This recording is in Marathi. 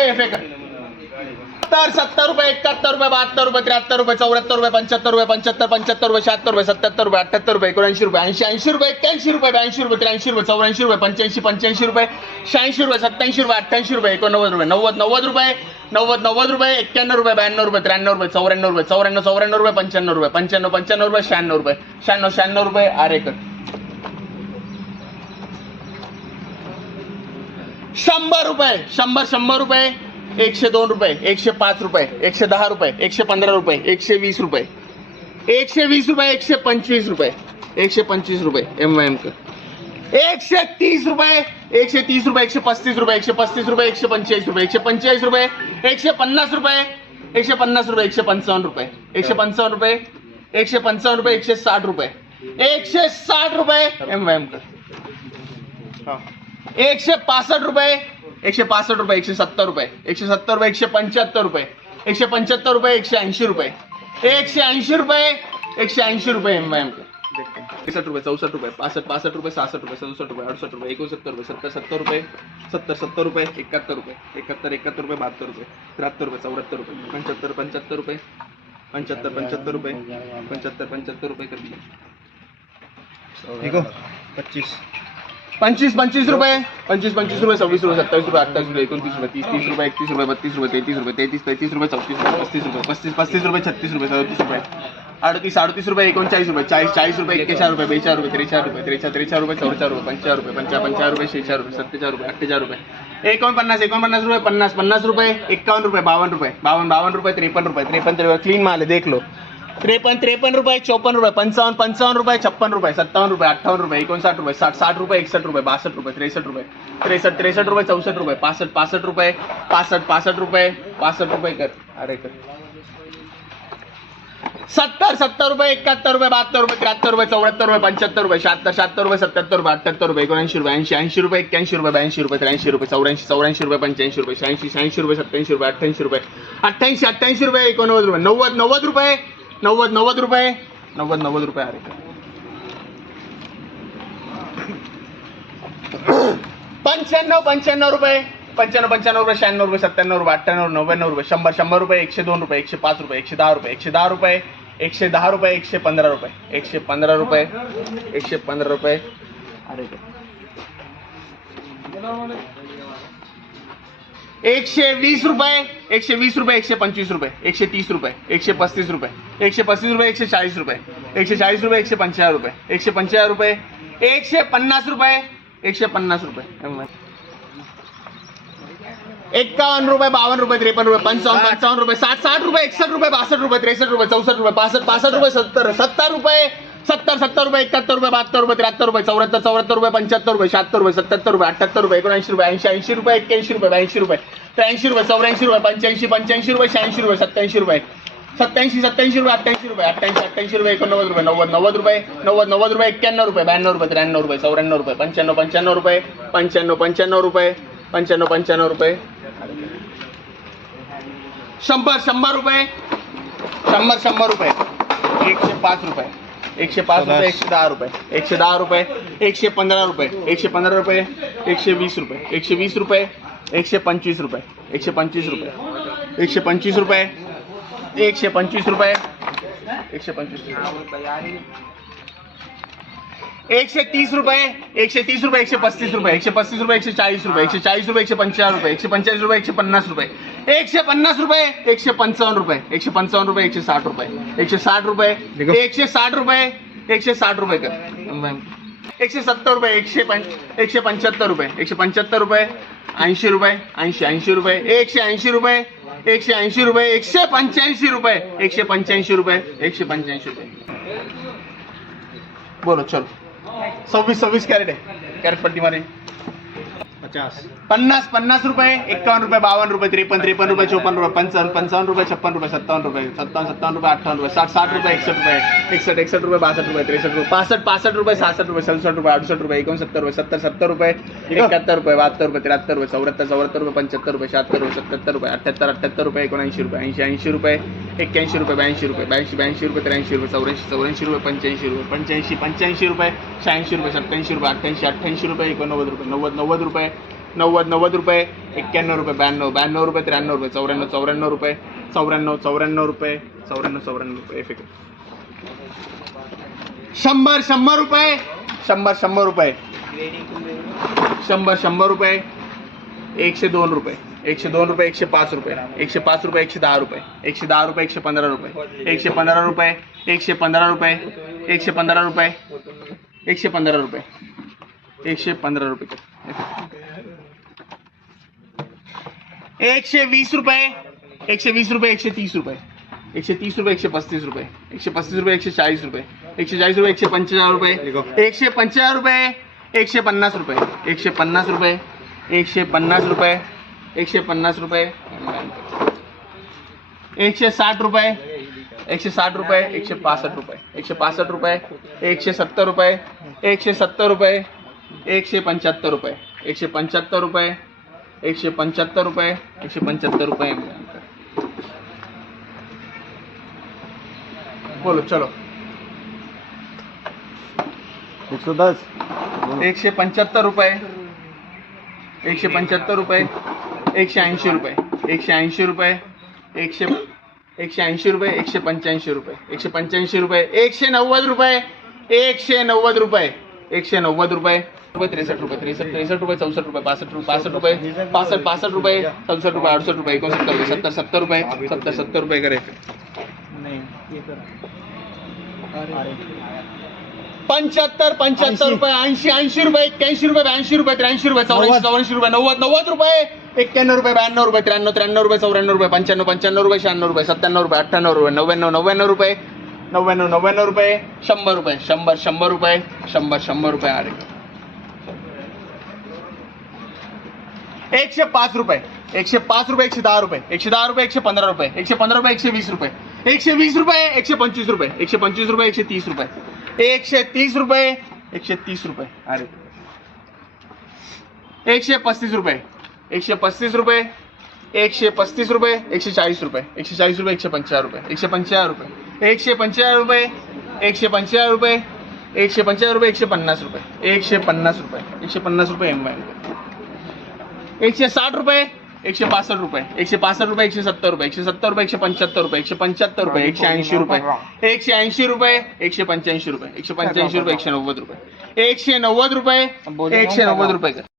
रुपये एफ का 70 रुपये 71 रुपये 72 रुपये 73 रुपये 74 रुपये 75 रुपये 75 75 रुपये 76 रुपये 77 रुपये 78 रुपये 79 रुपये 80 80 रुपये 81 रुपये 82 रुपये 83 रुपये 84 रुपये 85 85 रुपये 86 रुपये 87 रुपये 88 रुपये 89 रुपये 90 90 रुपये 90 90 रुपये 91 रुपये 92 रुपये 93 रुपये 94 रुपये 94 94 रुपये 95 रुपये 95 95 रुपये 96 रुपये 96 96 रुपये आरेकर 100 रुपये 100 100 रुपये 102 रुपये 105 रुपये 110 रुपये 115 रुपये 120 रुपये 120 रुपये 125 रुपये 125 रुपये एम का 130 रुपये 130 रुपये 135 रुपये 135 रुपये 145 रुपये 145 रुपये 150 रुपये 150 रुपये 155 रुपये 155 रुपये 155 रुपये 160 रुपये 160 रुपये एम का 165 रुपये 165 रुपये 170 रुपये 170 रुपये 175 रुपये 175 रुपये 180 रुपये 180 रुपये 180 रुपये एम का 61 रुपये 64 रुपये 65 रुपये 66 रुपये 67 रुपये 68 रुपये 69 रुपये 70 रुपये 70 रुपये 71 रुपये 71 रुपये 72 रुपये 73 रुपये 74 रुपये 75 रुपये 75 रुपये 75 रुपये कर दिया 25 25 रुपये 25 26 रुपये 27 रुपये 28 रुपये 29 रुपये 30 रुपये 31 रुपये 32 रुपये 33 रुपये 33 रुपये 34 रुपये 35 रुपये 36 रुपये 36 रुपये 37 रुपये 38 रुपये 39 रुपये 40 रुपये 41 रुपये 42 रुपये 43 रुपये 43 रुपये 44 रुपये 45 रुपये 55 रुपये 46 रुपये 47 रुपये 48 रुपये 49 रुपये 50 रुपये 51 रुपये 52 रुपये 52 रुपये 53 रुपये 53 क्लीन माल है देख लो 53 रुपये 54 रुपये 55 रुपये 56 रुपये 57 रुपये 58 रुपये 59 रुपये 60 रुपये 61 रुपये 62 रुपये 63 रुपये 63 रुपये 64 रुपये 65 रुपये 65 रुपये 65 रुपये कर अरे कर 70 रुपये 71 रुपये 72 रुपये 73 रुपये 74 रुपये 75 रुपये 76 रुपये 77 रुपये 78 रुपये 79 रुपये 80 रुपये 81 रुपये 82 रुपये 83 रुपये 84 रुपये 85 रुपये 86 रुपये 87 रुपये 88 रुपये 88 रुपये 89 रुपये 90 रुपये 90 रुपये 90 रुपये आ रहे 95 रुपये 95 रुपये 96 रुपये 97 रुपये 98 99 रुपये 100 रुपये 102 रुपये 105 रुपये 110 रुपये 110 रुपये 110 रुपये 115 रुपये 115 रुपये 115 रुपये अरे 120 रुपये 120 रुपये 125 रुपये 130 रुपये 135 रुपये 135 रुपये 140 रुपये 140 रुपये 150 रुपये 150 रुपये 150 रुपये 150 रुपये 51 रुपये 52 रुपये 53 रुपये 55 रुपये 60 रुपये 61 रुपये 62 रुपये 63 रुपये 64 रुपये 65 रुपये 70 रुपये 70 रुपये 71 रुपये 72 रुपये 73 रुपये 74 रुपये 75 रुपये 76 रुपये 77 रुपये 78 रुपये 79 रुपये 80 रुपये 81 रुपये 82 रुपये 83 रुपये 84 रुपये 85 85 रुपये 86 रुपये 87 रुपये 87 रुपये 88 रुपये 88 रुपये 89 रुपये 90 रुपये 90 रुपये 91 रुपये 92 रुपये 93 रुपये 94 रुपये 95 रुपये 95 रुपये 95 रुपये 100 रुपये 100 रुपये 105 रुपये 105 रुपये 110 रुपये 110 रुपये 115 रुपये 115 रुपये 120 रुपये 120 रुपये 125 रुपये 125 रुपये 125 रुपये 125 रुपये 130 रुपये 130 रुपये 135 रुपये 135 रुपये 140 रुपये 140 रुपये 150 रुपये 150 रुपये 150 रुपये 150 रुपये 155 रुपये 155 रुपये 160 रुपये 160 रुपये 160 रुपये 160 रुपये कर 170 रुपये 175 रुपये 175 रुपये 80 रुपये 80 रुपये 180 रुपये 180 रुपये 185 रुपये 185 रुपये 185 रुपये बोलो चलो 26 कैरेट है कैरेट पट्टी मारे 50 रुपये 51 रुपये 52 रुपये 53 रुपये 54 रुपये 55 रुपये 56 रुपये 57 रुपये 57 रुपये 58 रुपये 60 रुपये 61 रुपये 61 रुपये 62 रुपये 63 रुपये 65 रुपये 66 रुपये 67 रुपये 68 रुपये 69 रुपये 70 रुपये 71 रुपये 72 रुपये 73 रुपये 74 रुपये 75 रुपये 76 रुपये 77 रुपये 78 रुपये 79 रुपये 80 रुपये 81 रुपये 82 रुपये 82 रुपये 83 रुपये 84 रुपये 85 रुपये 85 रुपये 86 रुपये 87 रुपये 87 रुपये 88 रुपये 90 रुपये 90 रुपये 90 रुपये 91 रुपये 92 रुपये 93 रुपये 94 रुपये 94 रुपये 94 रुपये फिक्र 100 रुपये 100 रुपये 100 रुपये 102 रुपये 102 रुपये 105 रुपये 105 रुपये 110 रुपये 110 रुपये 115 रुपये 115 रुपये 115 रुपये 115 रुपये 115 रुपये 115 रुपये 120 रुपये 120 रुपये 130 रुपये 130 रुपये 135 रुपये 135 रुपये 140 रुपये 140 रुपये 150 रुपये 150 रुपये 150 रुपये 150 रुपये 150 रुपये 150 रुपये 160 रुपये 160 रुपये 165 रुपये 165 रुपये 170 रुपये 170 रुपये 175 रुपये 175 रुपये 175 रुपये 175 रुपये बोलो चलो 110 175 रुपये 175 रुपये 180 रुपये 180 रुपये 180 रुपये 185 रुपये 185 रुपये 190 रुपये 190 रुपये 190 रुपये 63 रुपये 63 रुपये 64 रुपये 65 रुपये 65 रुपये 67 रुपये 68 रुपये 69 रुपये 70 रुपये 70 रुपये करे 75 रुपये 80 रुपये 81 रुपये 82 रुपये 83 रुपये 84 रुपये 90 रुपये 91 रुपये 92 रुपये 93 रुपये 94 रुपये 95 रुपये 96 रुपये 97 रुपये 98 रुपये 99 रुपये 99 रुपये 100 रुपये 100 रुपये 100 रुपये आ रहे 105 रुपये 105 रुपये 110 रुपये 110 रुपये 115 रुपये 115 रुपये 120 रुपये 120 रुपये 125 रुपये 125 रुपये 130 रुपये 130 रुपये 130 रुपये अरे 135 रुपये 135 रुपये 135 रुपये 140 रुपये 140 रुपये 150 रुपये 150 रुपये 150 रुपये 150 रुपये 150 रुपये 150 रुपये 150 रुपये 150 रुपये 160 रुपये 165 रुपये 165 रुपये 170 रुपये 170 रुपये 175 रुपये 175 रुपये 180 रुपये 180 रुपये 185 रुपये 185 रुपये 190 रुपये 190 रुपये 190 रुपये